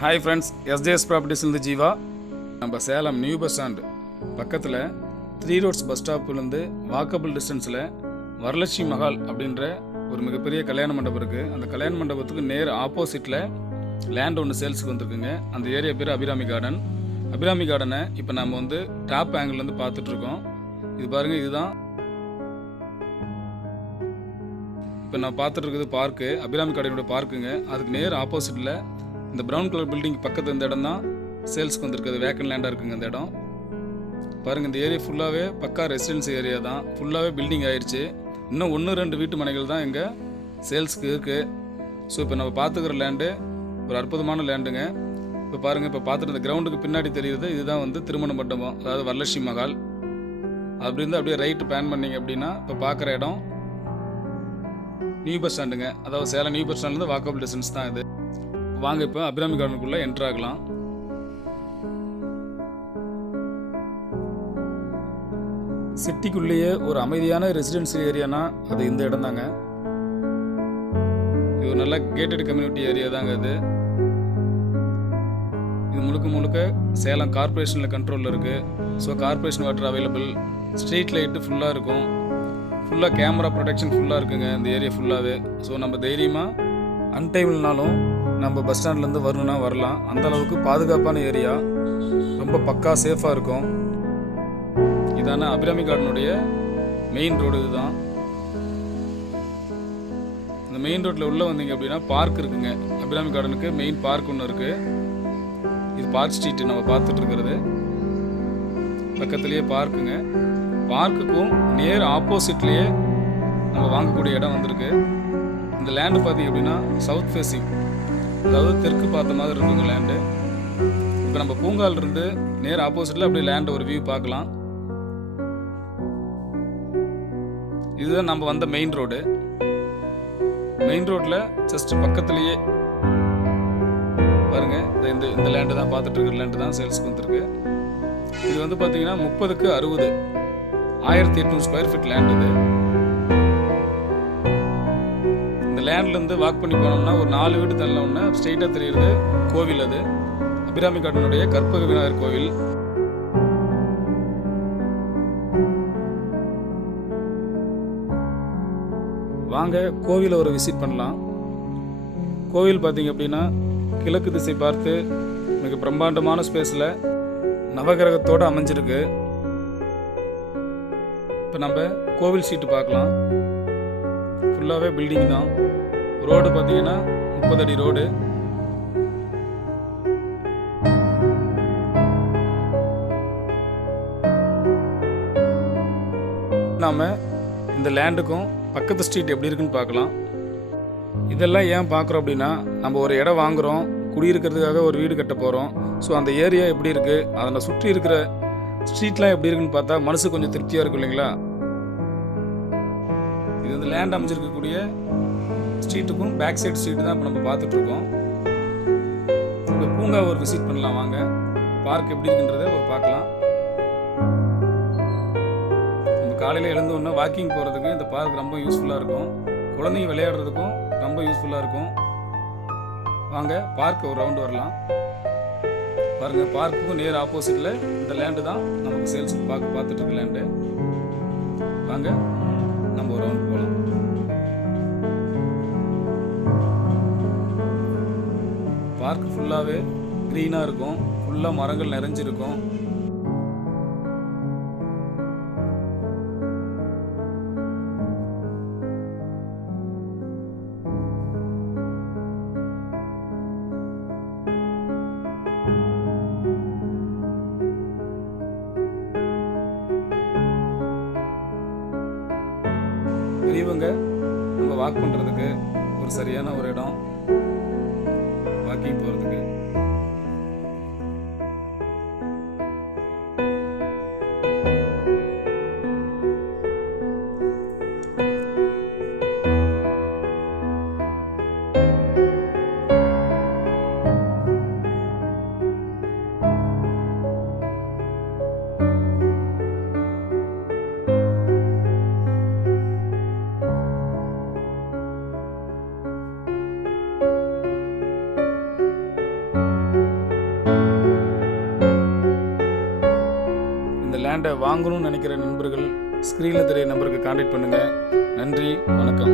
Hi friends SJS ப்ராப்பர்ட்டிஸ்லேருந்து ஜீவா. நம்ம Salem new bus stand பக்கத்தில் த்ரீ ரோட்ஸ் பஸ் ஸ்டாப்லேருந்து வாக்கபிள் டிஸ்டன்ஸில் வரலட்சுமி மஹால் அப்படின்ற ஒரு மிகப்பெரிய கல்யாண மண்டபம் இருக்குது அந்த கல்யாண மண்டபத்துக்கு நேர் ஆப்போசிட்டில் லேண்ட் ஒன்று சேல்ஸுக்கு வந்திருக்குங்க. அந்த ஏரியா பேர் அபிராமி கார்டன் அபிராமி கார்டனை இப்போ நம்ம வந்து டாப் ஆங்கிள்லேருந்து பார்த்துட்ருக்கோம் இது பாருங்கள் இதுதான். இப்போ நான் பார்த்துட்டு இருக்குது பார்க்கு அபிராமி கார்டனோட பார்க்குங்க அதுக்கு நேர் ஆப்போசிட்டில் இந்த ப்ரௌன் கலர் பில்டிங் பக்கத்து இந்த இடம் தான் சேல்ஸ்க்கு வந்திருக்குது. வேக்கன் லேண்டாக இருக்குங்க இந்த இடம். பாருங்க இந்த ஏரியா ஃபுல்லாகவே பக்கா ரெசிடென்சி ஏரியா தான். ஃபுல்லாகவே பில்டிங் ஆயிடுச்சு இன்னும் ஒன்று ரெண்டு வீட்டு மனைகள் தான் இங்கே சேல்ஸ்க்கு இருக்குது ஸோ இப்போ நம்ம பார்த்துக்கிற லேண்டு ஒரு அற்புதமான லேண்டுங்க இப்போ பாருங்கள் இப்போ பார்த்துட்டு இந்த கிரவுண்டுக்கு பின்னாடி தெரியுது இதுதான் வந்து திருமண மண்டபம். அதாவது வரலட்சுமி மகால். அப்படி இருந்து அப்படியே ரைட்டு பிளான் பண்ணீங்க அப்படின்னா இப்போ பார்க்குற இடம் நியூ பஸ் ஸ்டாண்டுங்க அதாவது சேலம் நியூ பஸ் ஸ்டாண்ட்லேருந்து வாக்கபிள் டிஸ்டன்ஸ் தான் இது. வாங்க இப்போ அபிராமி கார்டனுக்குள்ளே என்ட்ரு ஆகலாம். சிட்டிக்குள்ளேயே ஒரு அமைதியான ரெசிடென்சியல் ஏரியானா அது இந்த இடம் தாங்க. இது ஒரு நல்ல கேட்டட் கம்யூனிட்டி ஏரியா தாங்க இது இது முழுக்க முழுக்க சேலம் கார்பரேஷனில் கண்ட்ரோலில் இருக்குது so corporation water available street light ஃபுல்லாக இருக்கும். ஃபுல்லாக கேமரா ப்ரொடெக்ஷன் ஃபுல்லாக இருக்குங்க இந்த ஏரியா ஃபுல்லாகவே ஸோ நம்ம தைரியமாக அன்டைம்னாலும் நம்ம பஸ் ஸ்டாண்ட்லேருந்து வரணும்னா வரலாம். அந்த அளவுக்கு பாதுகாப்பான ஏரியா ரொம்ப பக்கா சேஃபாக இருக்கும். இதான அபிராமி கார்டனுடைய மெயின் ரோடு இதுதான். இந்த மெயின் ரோட்டில் உள்ளே வந்தீங்க அப்படின்னா பார்க் இருக்குங்க. அபிராமி கார்டனுக்கு மெயின் பார்க் ஒன்று இருக்குது இது பார்க் ஸ்ட்ரீட்டு நம்ம பார்த்துட்டு இருக்கிறது. பக்கத்துலேயே பார்க்குங்க பார்க்குக்கும் நேர் ஆப்போசிட்லேயே நம்ம வாங்கக்கூடிய இடம் வந்திருக்கு. இந்த லேண்டு பார்த்தீங்க அப்படின்னா சவுத் ஃபேஸிங் அதாவது தெற்கு பார்த்த மாதிரி இருக்குங்க லேண்டு இப்போ நம்ம பூங்கால் இருந்து நேர் ஆப்போசிட்டில் அப்படியே லேண்ட் ஒரு வியூ பார்க்கலாம். இதுதான் நம்ம வந்த மெயின் ரோடு மெயின் ரோட்டில் ஜஸ்ட் பக்கத்துலேயே பாருங்க இந்த- இந்த இந்த லேண்டு தான் பார்த்துட்டு இருக்கிற லேண்டு தான் சேல்ஸ்க்கு வந்திருக்கு. இது வந்து பார்த்தீங்கன்னா முப்பதுக்கு அறுபது. ஆயிரத்தி எட்நூறு ஸ்கொயர் ஃபீட் லேண்ட் இது. லேண்ட்லேருந்து வாக் பண்ணி போனோம்னா ஒரு நாலு வீடு தள்ளோம்னா ஸ்ட்ரெயிட்டாக தெரியுறது கோவில் அது. அபிராமி காட்டனுடைய கற்பக விநாயகர் கோவில். வாங்க கோவிலை ஒரு விசிட் பண்ணலாம். கோவில் பார்த்தீங்க அப்படின்னா கிழக்கு திசை பார்த்து மிக பிரம்மாண்டமான ஸ்பேஸில் நவகிரகத்தோடு அமைஞ்சிருக்கு. இப்போ நம்ம கோவில் சீட்டு பார்க்கலாம். ஃபுல்லாகவே பில்டிங் தான். ரோடு பார்த்தீங்கன்னா முப்பது அடி ரோடு நாம் இந்த லேண்டுக்கும் பக்கத்து ஸ்ட்ரீட் எப்படி இருக்குன்னு பார்க்கலாம். இதெல்லாம் ஏன் பார்க்குறோம் அப்படின்னா நம்ம ஒரு இடம் வாங்குகிறோம் குடியிருக்கிறதுக்காக ஒரு வீடு கட்ட போகிறோம் ஸோ அந்த ஏரியா எப்படி இருக்குது அதனை சுற்றி இருக்கிற ஸ்ட்ரீட்லாம் எப்படி இருக்குன்னு பார்த்தா மனசு கொஞ்சம் திருப்தியாக இருக்கும் இல்லைங்களா? இது வந்து லேண்ட் அமைஞ்சிருக்கக்கூடிய ஸ்ட்ரீட்டுக்கும் பேக் சைடு ஸ்ட்ரீட்டு தான் இப்போ நம்ம பார்த்துட்ருக்கோம். இப்போ பூங்கா ஒரு விசிட் பண்ணலாம் வாங்க. பார்க் எப்படி இருக்குன்றதை ஒரு பார்க்கலாம். நம்ம காலையில் எழுந்த உடனே வாக்கிங் போகிறதுக்கு இந்த பார்க் ரொம்ப யூஸ்ஃபுல்லாக இருக்கும். குழந்தைங்க விளையாடுறதுக்கும் ரொம்ப யூஸ்ஃபுல்லாக இருக்கும். வாங்க பார்க் ஒரு ரவுண்டு வரலாம். பாருங்கள் பார்க்குக்கும் நேர் ஆப்போசிட்டில் இந்த லேண்டு தான் நமக்கு சேல்ஸ் பார்க்க பார்த்துட்டு இருக்க லேண்டு வாங்க நம்ம ஒரு ரவுண்ட் போகலாம் பார்க் ஃபுல்லாகவே க்ரீனாக இருக்கும். ஃபுல்லாக மரங்கள் நிறைஞ்சிருக்கும். பெரியவங்க நம்ம வாக் பண்ணுறதுக்கு ஒரு சரியான ஒரு இடம். வாக்கிங் போகிறதுக்கு லேண்டை வாங்கணும்னு நினைக்கிற நண்பர்கள் ஸ்க்ரீனில் தெரிய நம்பருக்கு கான்டாக்ட் பண்ணுங்கள் நன்றி வணக்கம்.